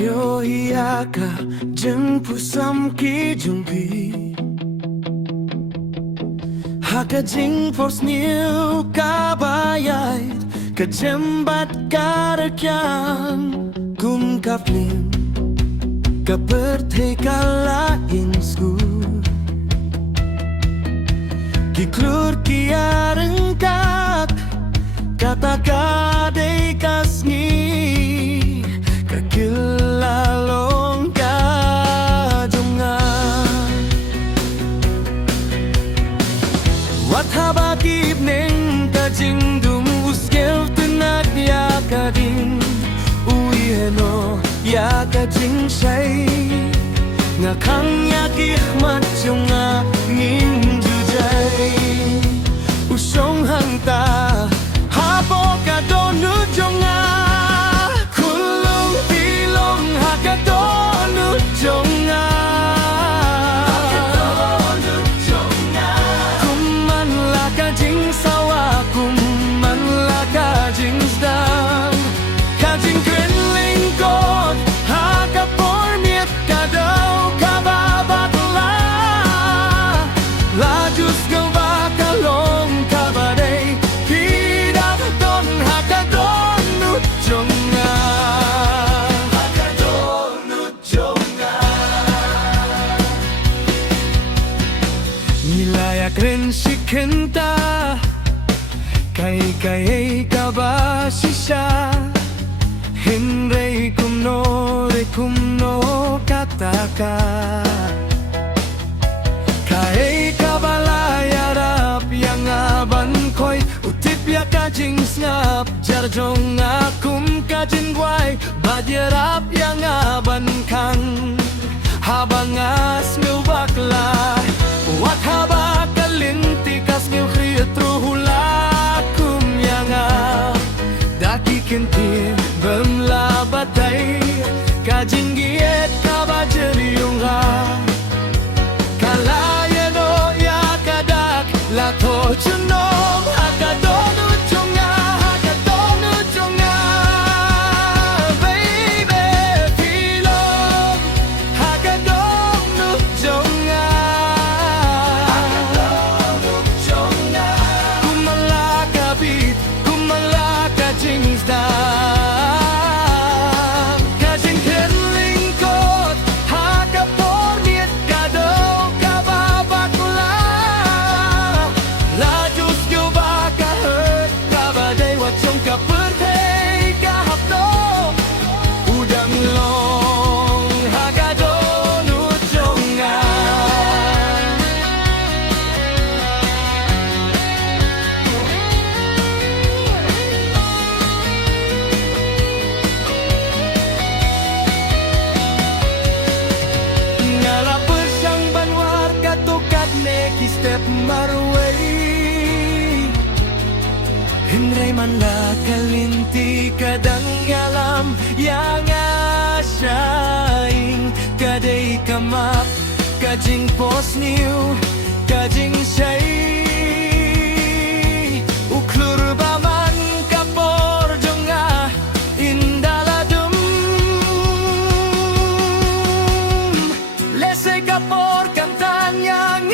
Ayo hiaka jengpu samki jungpi Haka jing pos niu kabayait Kejembat karekyang Kum kaplim Kapertekalain sku Kiklur kiarengkak Kata kadei kasngi Kakilalong kajungan Wathabakib neng kajingdum Uskel tenak yakading Uyeno yakading shay Ngakang yakih matjunga ngin jujay Usong hangta Hapo kadonu jonga Kulung tilong hakadonu jonga Kuman laka jing sawa Kuman laka jing sedang Kajing kren lingkot Hakapor miet kadau kababatla Lajus kabakalong kabadai Nilayak rin si Kenta Kay kabasisya Henry kumno kataka Kay kabalayarap yang aban koy Utip ya kajing snap Jarjong akum kajing guay Badyarap yang aban kang Habang as bakla Wat haba kalinti kas ngiu khrietru hulakum yanga Daki kintin bemla batay Kajing giet kabajeri yunga Kalaya no ya kadak Lato chunom hakadonu chunga Hakadonu chunga Baby pilong Hakadonu chunga Kajing ken lingkot Hakapor niet kadau kababakula Lajus gyo baka hurt Kabadai wachong kapertay kahapno Udang long hakadonu chonga Step marway Henry man la kalinti kadang yalam yang asying Kadai kamap kajing pos niu kajing shay Uklur baman kapor jonga indaladum Lese kapor kantan yang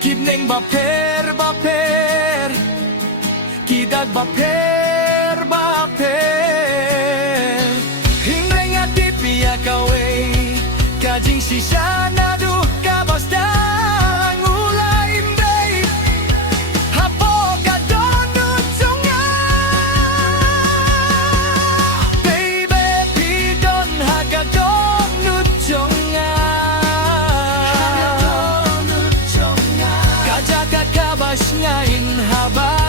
Kidneng baper Kidag baper Hingreng atip ya kaway Kajing sisya nadu kabasdang Ulay imbay Hapo kadonu chunga Baby pidon hagadonu chunga Kakabas ngain haba